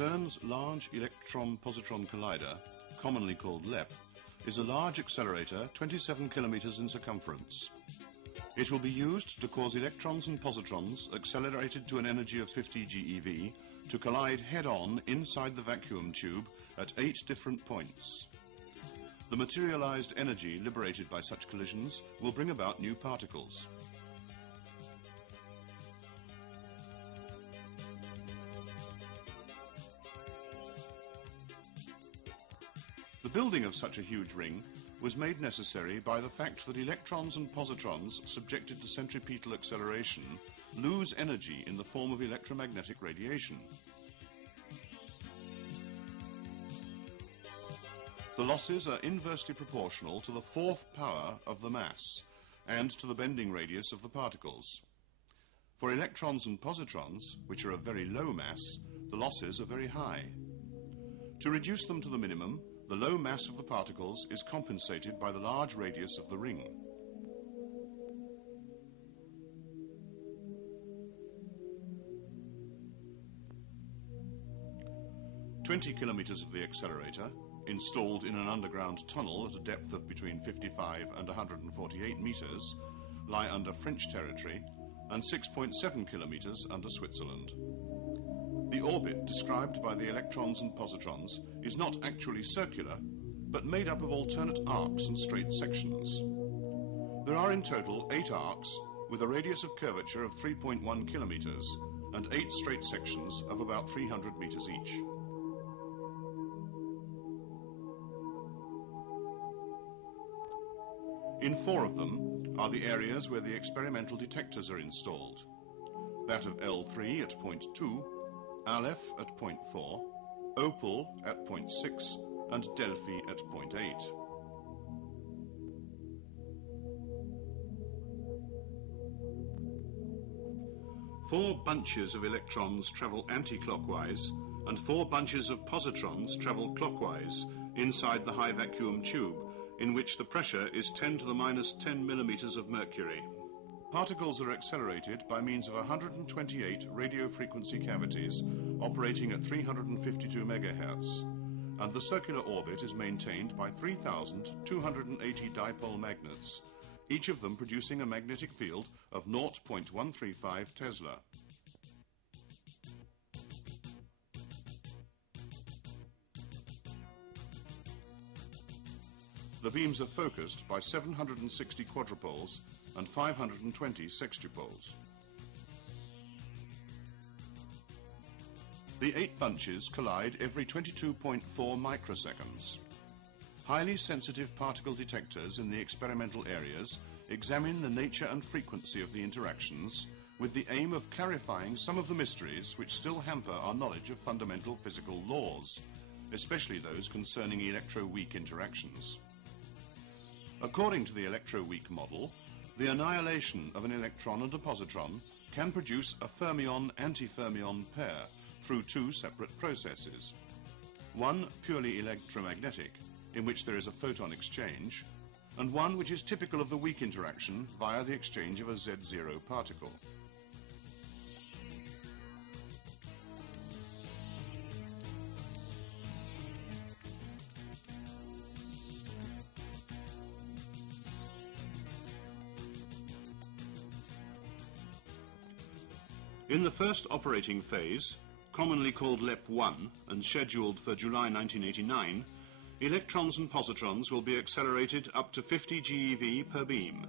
CERN's Large Electron-Positron Collider, commonly called LEP, is a large accelerator 27 kilometers in circumference. It will be used to cause electrons and positrons accelerated to an energy of 50 GeV to collide head-on inside the vacuum tube at 8 different points. The materialized energy liberated by such collisions will bring about new particles. The building of such a huge ring was made necessary by the fact that electrons and positrons subjected to centripetal acceleration lose energy in the form of electromagnetic radiation. The losses are inversely proportional to the fourth power of the mass and to the bending radius of the particles. For electrons and positrons, which are of very low mass, the losses are very high. To reduce them to the minimum, the low mass of the particles is compensated by the large radius of the ring. "20 kilometers of the accelerator, installed in an underground tunnel at a depth of between 55 and 148 meters, lie under French territory, and 6.7 kilometers under Switzerland. The orbit described by the electrons and positrons is not actually circular, but made up of alternate arcs and straight sections. There are in total 8 arcs with a radius of curvature of 3.1 kilometers and 8 straight sections of about 300 meters each. In 4 of them are the areas where the experimental detectors are installed. That of L3 at point 2, Aleph at point 4, Opal at point 6, and Delphi at point 8. Four bunches of electrons travel anti-clockwise, and 4 bunches of positrons travel clockwise inside the high vacuum tube, in which the pressure is 10 to the minus 10 millimeters of mercury. Particles are accelerated by means of 128 radiofrequency cavities operating at 352 megahertz, and the circular orbit is maintained by 3,280 dipole magnets, each of them producing a magnetic field of 0.135 Tesla. The beams are focused by 760 quadrupoles and 520 sextupoles. The 8 bunches collide every 22.4 microseconds. Highly sensitive particle detectors in the experimental areas examine the nature and frequency of the interactions with the aim of clarifying some of the mysteries which still hamper our knowledge of fundamental physical laws, especially those concerning electroweak interactions. According to the electroweak model, the annihilation of an electron and a positron can produce a fermion-antifermion pair through 2 separate processes. One purely electromagnetic, in which there is a photon exchange, and one which is typical of the weak interaction via the exchange of a Z0 particle. In the first operating phase, commonly called LEP 1 and scheduled for July 1989, electrons and positrons will be accelerated up to 50 GeV per beam.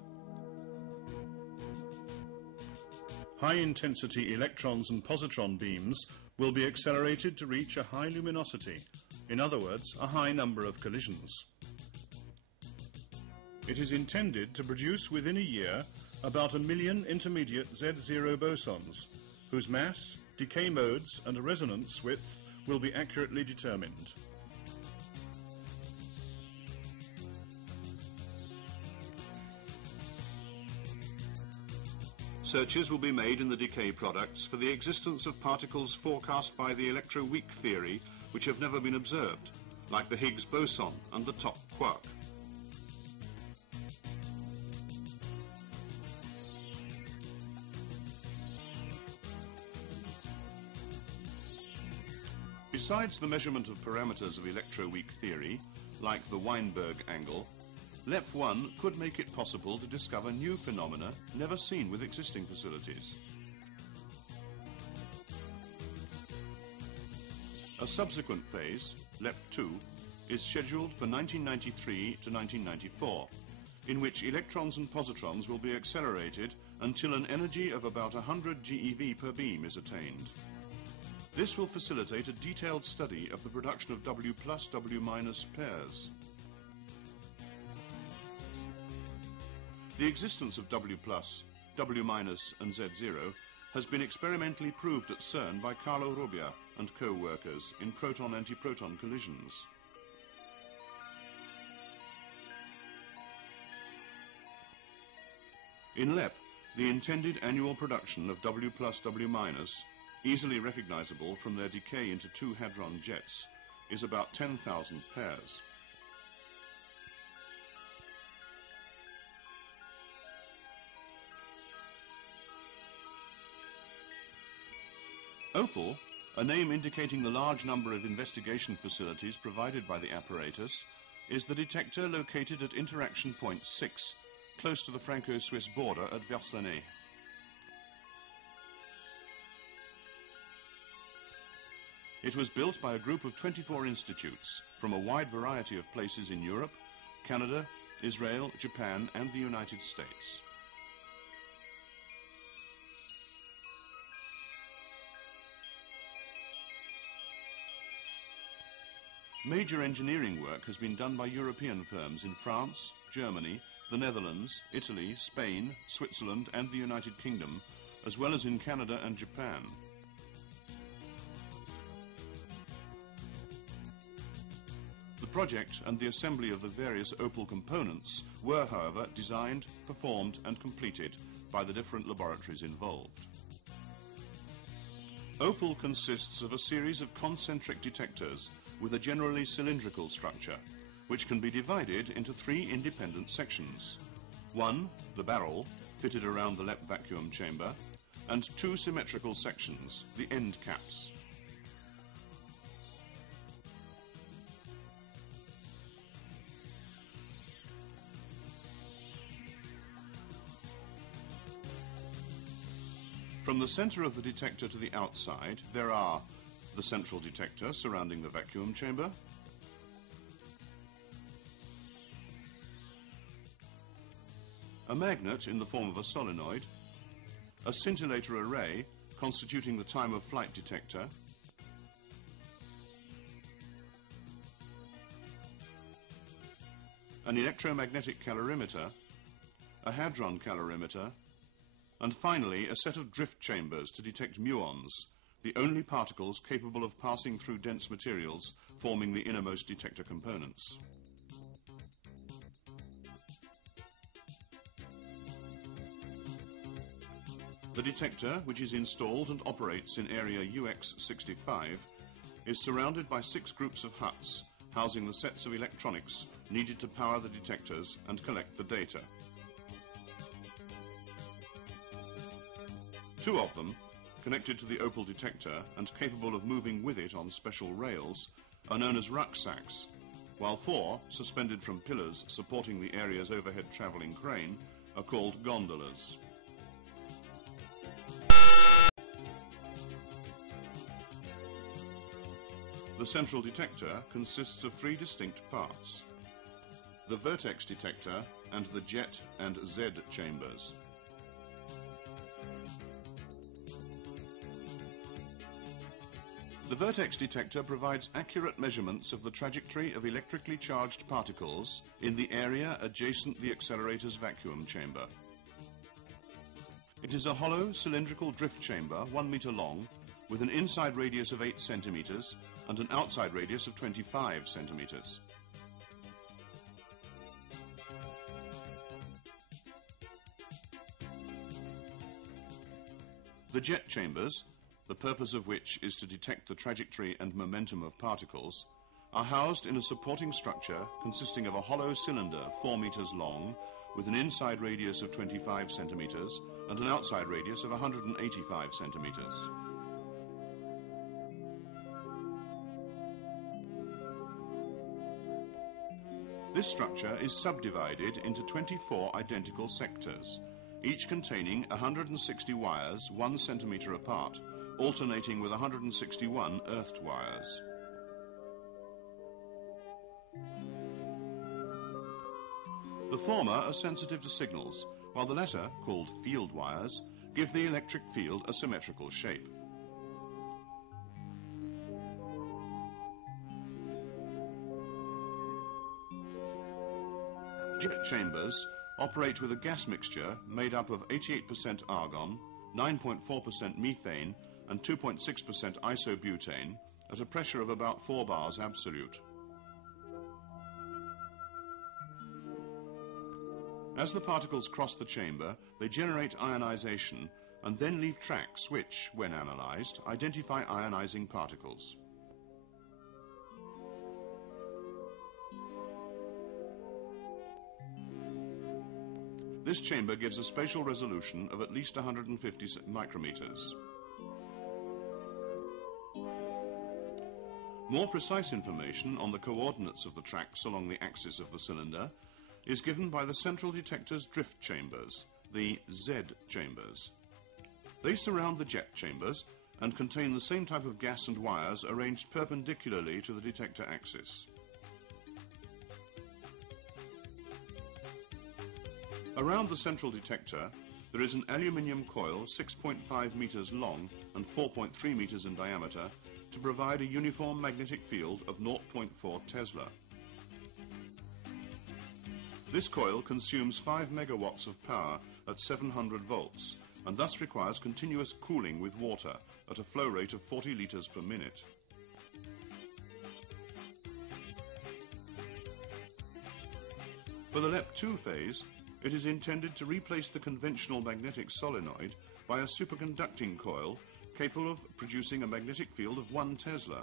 High-intensity electrons and positron beams will be accelerated to reach a high luminosity, in other words, a high number of collisions. It is intended to produce within a year about 1 million intermediate Z0 bosons, whose mass, decay modes, and resonance width will be accurately determined. Searches will be made in the decay products for the existence of particles forecast by the electroweak theory which have never been observed, like the Higgs boson and the top quark. Besides the measurement of parameters of electroweak theory, like the Weinberg angle, LEP 1 could make it possible to discover new phenomena never seen with existing facilities. A subsequent phase, LEP 2, is scheduled for 1993 to 1994, in which electrons and positrons will be accelerated until an energy of about 100 GeV per beam is attained. This will facilitate a detailed study of the production of W+, W- pairs. The existence of W+, W- and Z0 has been experimentally proved at CERN by Carlo Rubbia and co-workers in proton-antiproton collisions. In LEP, the intended annual production of W+, W-, easily recognizable from their decay into two hadron jets, is about 10,000 pairs. OPAL, a name indicating the large number of investigation facilities provided by the apparatus, is the detector located at interaction point 6, close to the Franco-Swiss border at Versailles. It was built by a group of 24 institutes from a wide variety of places in Europe, Canada, Israel, Japan, and the United States. Major engineering work has been done by European firms in France, Germany, the Netherlands, Italy, Spain, Switzerland, and the United Kingdom, as well as in Canada and Japan. The project and the assembly of the various OPAL components were, however, designed, performed, and completed by the different laboratories involved. OPAL consists of a series of concentric detectors with a generally cylindrical structure, which can be divided into three independent sections. One, the barrel, fitted around the LEP vacuum chamber, and two symmetrical sections, the end caps. From the center of the detector to the outside, there are the central detector surrounding the vacuum chamber, a magnet in the form of a solenoid, a scintillator array constituting the time of flight detector, an electromagnetic calorimeter, a hadron calorimeter, and finally a set of drift chambers to detect muons, the only particles capable of passing through dense materials forming the innermost detector components. The detector, which is installed and operates in area UX65, is surrounded by 6 groups of huts housing the sets of electronics needed to power the detectors and collect the data. 2 of them, connected to the OPAL detector and capable of moving with it on special rails, are known as rucksacks, while 4, suspended from pillars supporting the area's overhead travelling crane, are called gondolas. The central detector consists of 3 distinct parts: the vertex detector and the jet and Z chambers. The vertex detector provides accurate measurements of the trajectory of electrically charged particles in the area adjacent the accelerator's vacuum chamber. It is a hollow cylindrical drift chamber 1 meter long with an inside radius of 8 centimeters and an outside radius of 25 centimeters. The jet chambers, the purpose of which is to detect the trajectory and momentum of particles, are housed in a supporting structure consisting of a hollow cylinder 4 meters long with an inside radius of 25 centimeters and an outside radius of 185 centimeters. This structure is subdivided into 24 identical sectors, each containing 160 wires 1 centimetre apart, alternating with 161 earthed wires. The former are sensitive to signals, while the latter, called field wires, give the electric field a symmetrical shape. Jet chambers operate with a gas mixture made up of 88% argon, 9.4% methane and 2.6% isobutane at a pressure of about 4 bars absolute. As the particles cross the chamber, they generate ionization and then leave tracks which, when analyzed, identify ionizing particles. This chamber gives a spatial resolution of at least 150 micrometers. More precise information on the coordinates of the tracks along the axis of the cylinder is given by the central detector's drift chambers, the Z chambers. They surround the jet chambers and contain the same type of gas and wires arranged perpendicularly to the detector axis. Around the central detector, there is an aluminium coil 6.5 meters long and 4.3 meters in diameter to provide a uniform magnetic field of 0.4 Tesla. This coil consumes 5 megawatts of power at 700 volts and thus requires continuous cooling with water at a flow rate of 40 liters per minute. For the LEP 2 phase, it is intended to replace the conventional magnetic solenoid by a superconducting coil capable of producing a magnetic field of 1 Tesla.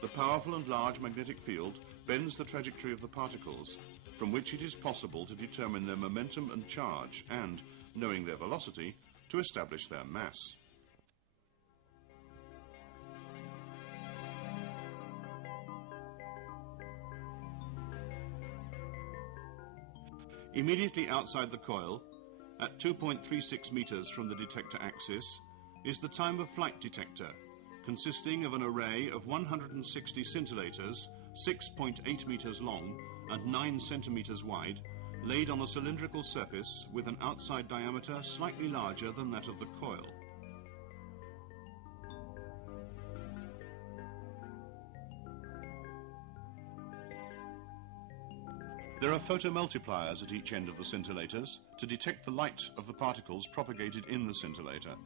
The powerful and large magnetic field bends the trajectory of the particles, from which it is possible to determine their momentum and charge and, knowing their velocity, to establish their mass. Immediately outside the coil, at 2.36 meters from the detector axis, is the time of flight detector, consisting of an array of 160 scintillators, 6.8 meters long and 9 centimeters wide, laid on a cylindrical surface with an outside diameter slightly larger than that of the coil. There are photomultipliers at each end of the scintillators to detect the light of the particles propagated in the scintillator.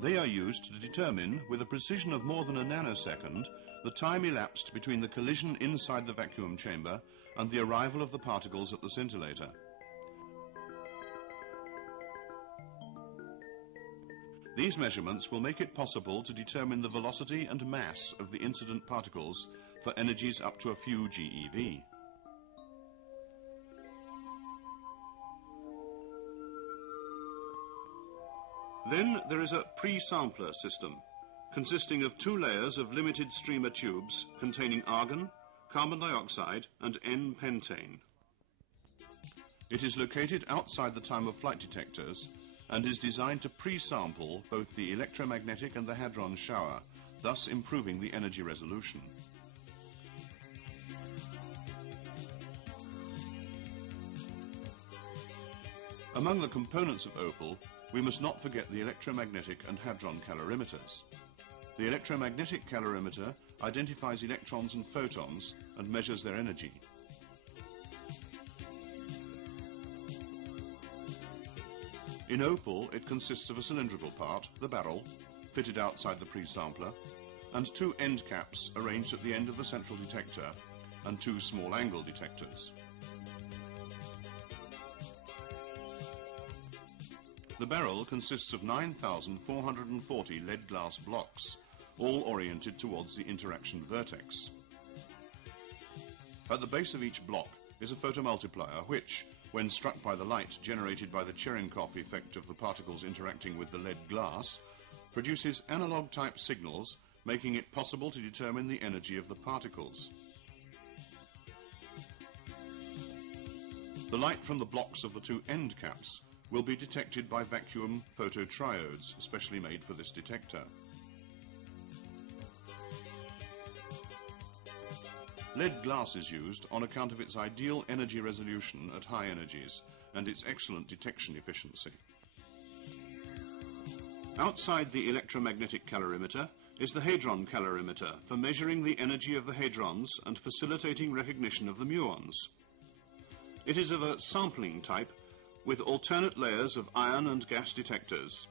They are used to determine, with a precision of more than a nanosecond, the time elapsed between the collision inside the vacuum chamber and the arrival of the particles at the scintillator. These measurements will make it possible to determine the velocity and mass of the incident particles for energies up to a few GeV. Then there is a pre-sampler system, consisting of 2 layers of limited streamer tubes containing argon, carbon dioxide and N-pentane. It is located outside the time of flight detectors and is designed to pre-sample both the electromagnetic and the hadron shower, thus improving the energy resolution. Among the components of OPAL, we must not forget the electromagnetic and hadron calorimeters. The electromagnetic calorimeter identifies electrons and photons and measures their energy. In OPAL, it consists of a cylindrical part, the barrel, fitted outside the pre-sampler, and 2 end caps arranged at the end of the central detector, and 2 small angle detectors. The barrel consists of 9,440 lead glass blocks, all oriented towards the interaction vertex. At the base of each block, is a photomultiplier which, when struck by the light generated by the Cherenkov effect of the particles interacting with the lead glass, produces analog-type signals, making it possible to determine the energy of the particles. The light from the blocks of the two end caps will be detected by vacuum phototriodes, specially made for this detector. Lead glass is used on account of its ideal energy resolution at high energies and its excellent detection efficiency. Outside the electromagnetic calorimeter is the hadron calorimeter for measuring the energy of the hadrons and facilitating recognition of the muons. It is of a sampling type with alternate layers of ion and gas detectors.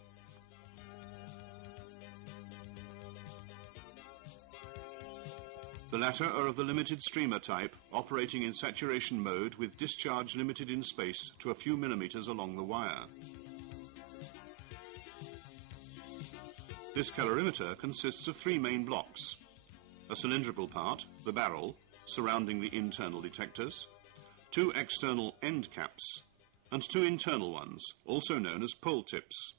The latter are of the limited streamer type, operating in saturation mode with discharge limited in space to a few millimeters along the wire. This calorimeter consists of three main blocks: a cylindrical part, the barrel, surrounding the internal detectors, two external end caps, and two internal ones, also known as pole tips.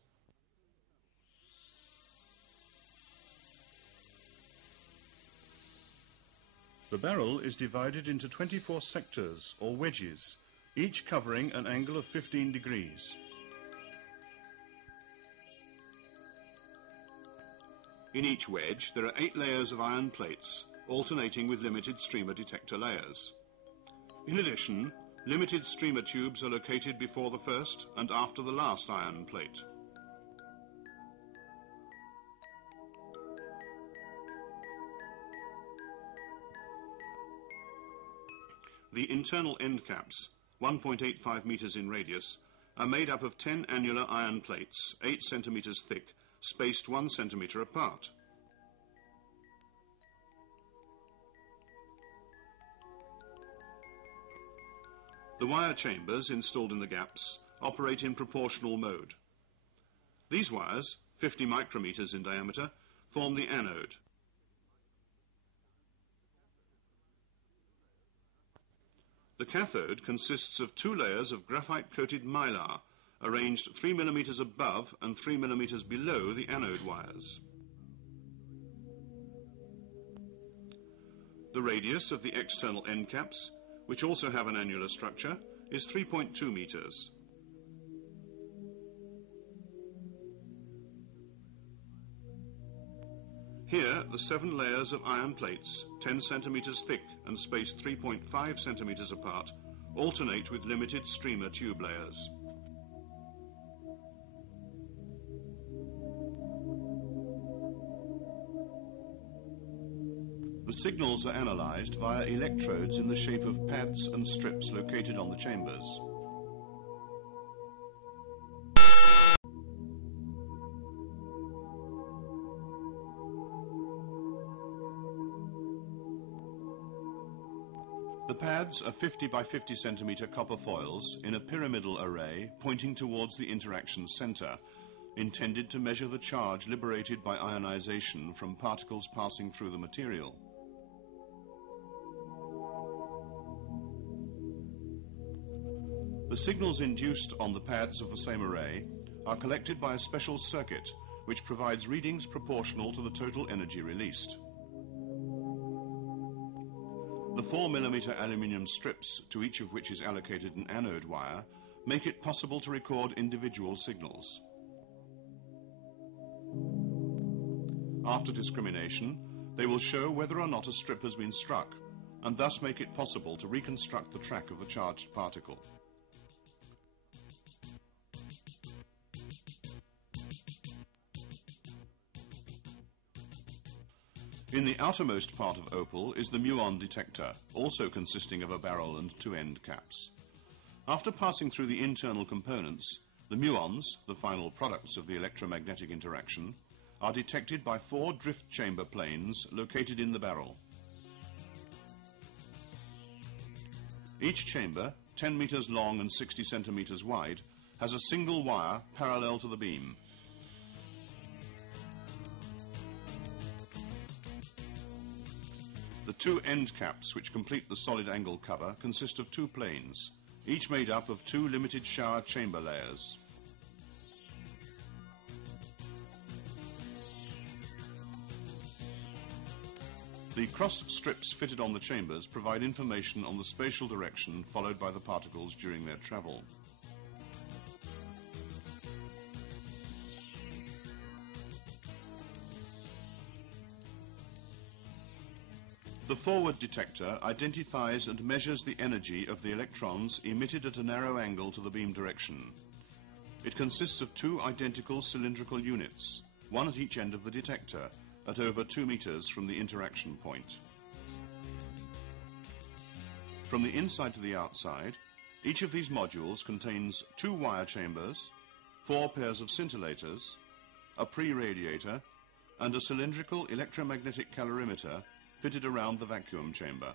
The barrel is divided into 24 sectors, or wedges, each covering an angle of 15 degrees. In each wedge, there are 8 layers of iron plates, alternating with limited streamer detector layers. In addition, limited streamer tubes are located before the first and after the last iron plate. The internal end caps, 1.85 meters in radius, are made up of 10 annular iron plates, 8 centimeters thick, spaced 1 centimeter apart. The wire chambers installed in the gaps operate in proportional mode. These wires, 50 micrometers in diameter, form the anode. The cathode consists of 2 layers of graphite-coated mylar, arranged 3 millimeters above and 3 millimeters below the anode wires. The radius of the external end caps, which also have an annular structure, is 3.2 meters. Here, the 7 layers of iron plates, 10 centimeters thick and spaced 3.5 centimeters apart, alternate with limited streamer tube layers. The signals are analyzed via electrodes in the shape of pads and strips located on the chambers. The pads are 50 by 50 centimeter copper foils in a pyramidal array pointing towards the interaction center, intended to measure the charge liberated by ionization from particles passing through the material. The signals induced on the pads of the same array are collected by a special circuit which provides readings proportional to the total energy released. The 4 millimeter aluminium strips, to each of which is allocated an anode wire, make it possible to record individual signals. After discrimination, they will show whether or not a strip has been struck, and thus make it possible to reconstruct the track of the charged particle. In the outermost part of opal is the muon detector, also consisting of a barrel and 2 end caps. After passing through the internal components, the muons, the final products of the electromagnetic interaction, are detected by 4 drift chamber planes located in the barrel. Each chamber, 10 meters long and 60 centimeters wide, has a single wire parallel to the beam. The two end caps which complete the solid angle cover consist of two planes, each made up of two limited shower chamber layers. The cross strips fitted on the chambers provide information on the spatial direction followed by the particles during their travel. The forward detector identifies and measures the energy of the electrons emitted at a narrow angle to the beam direction. It consists of two identical cylindrical units, one at each end of the detector, at over 2 meters from the interaction point. From the inside to the outside, each of these modules contains two wire chambers, 4 pairs of scintillators, a pre-radiator, and a cylindrical electromagnetic calorimeter fitted around the vacuum chamber.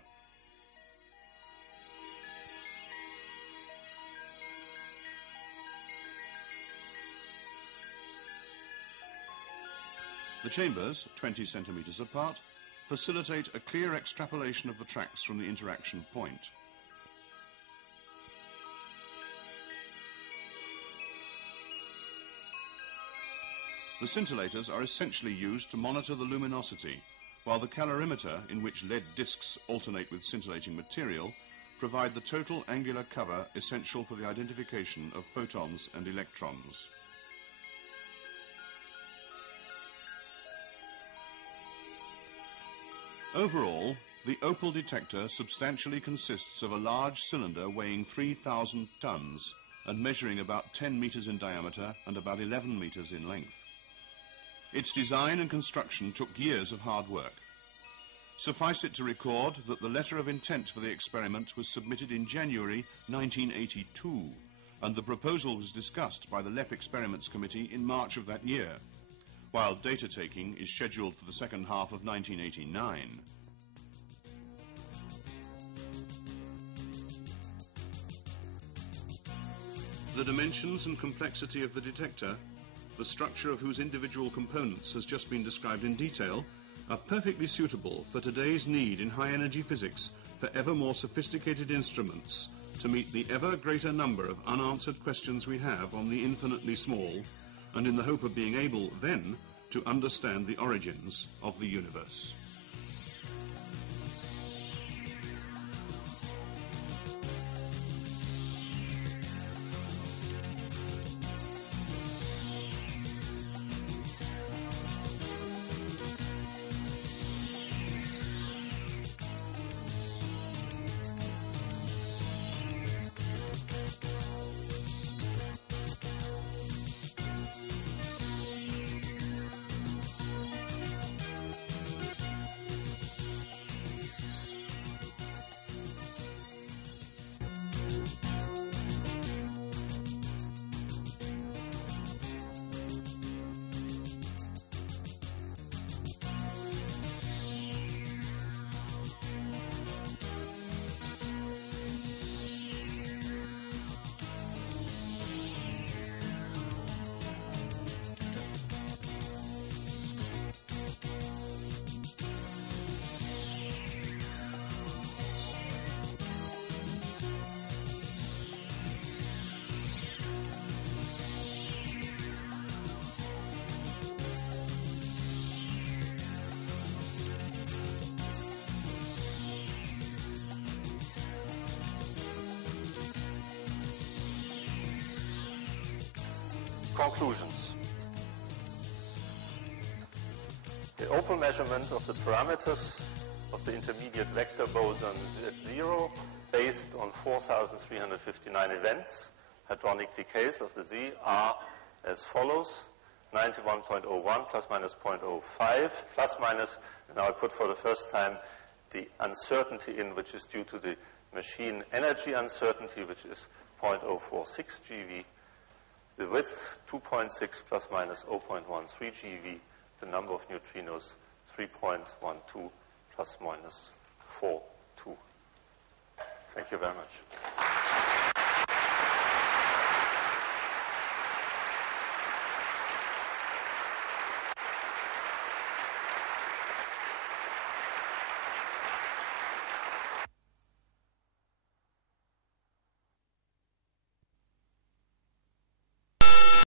The chambers, 20 centimeters apart, facilitate a clear extrapolation of the tracks from the interaction point. The scintillators are essentially used to monitor the luminosity, while the calorimeter, in which lead discs alternate with scintillating material, provide the total angular cover essential for the identification of photons and electrons. Overall, the opal detector substantially consists of a large cylinder weighing 3,000 tons and measuring about 10 meters in diameter and about 11 meters in length. Its design and construction took years of hard work. Suffice it to record that the letter of intent for the experiment was submitted in January 1982, and the proposal was discussed by the LEP Experiments Committee in March of that year, while data taking is scheduled for the second half of 1989. The dimensions and complexity of the detector, the structure of whose individual components has just been described in detail, are perfectly suitable for today's need in high-energy physics for ever more sophisticated instruments to meet the ever greater number of unanswered questions we have on the infinitely small, and in the hope of being able, then, to understand the origins of the universe. Conclusions. The opal measurement of the parameters of the intermediate vector boson is at 0 based on 4,359 events. Hadronic decays of the Z are as follows: 91.01 plus minus 0.05 plus minus, and now I put for the first time the uncertainty in, which is due to the machine energy uncertainty, which is 0.046 GeV. The width, 2.6 plus minus 0.13 GeV. The number of neutrinos, 3.12 plus minus 4.2. Thank you very much.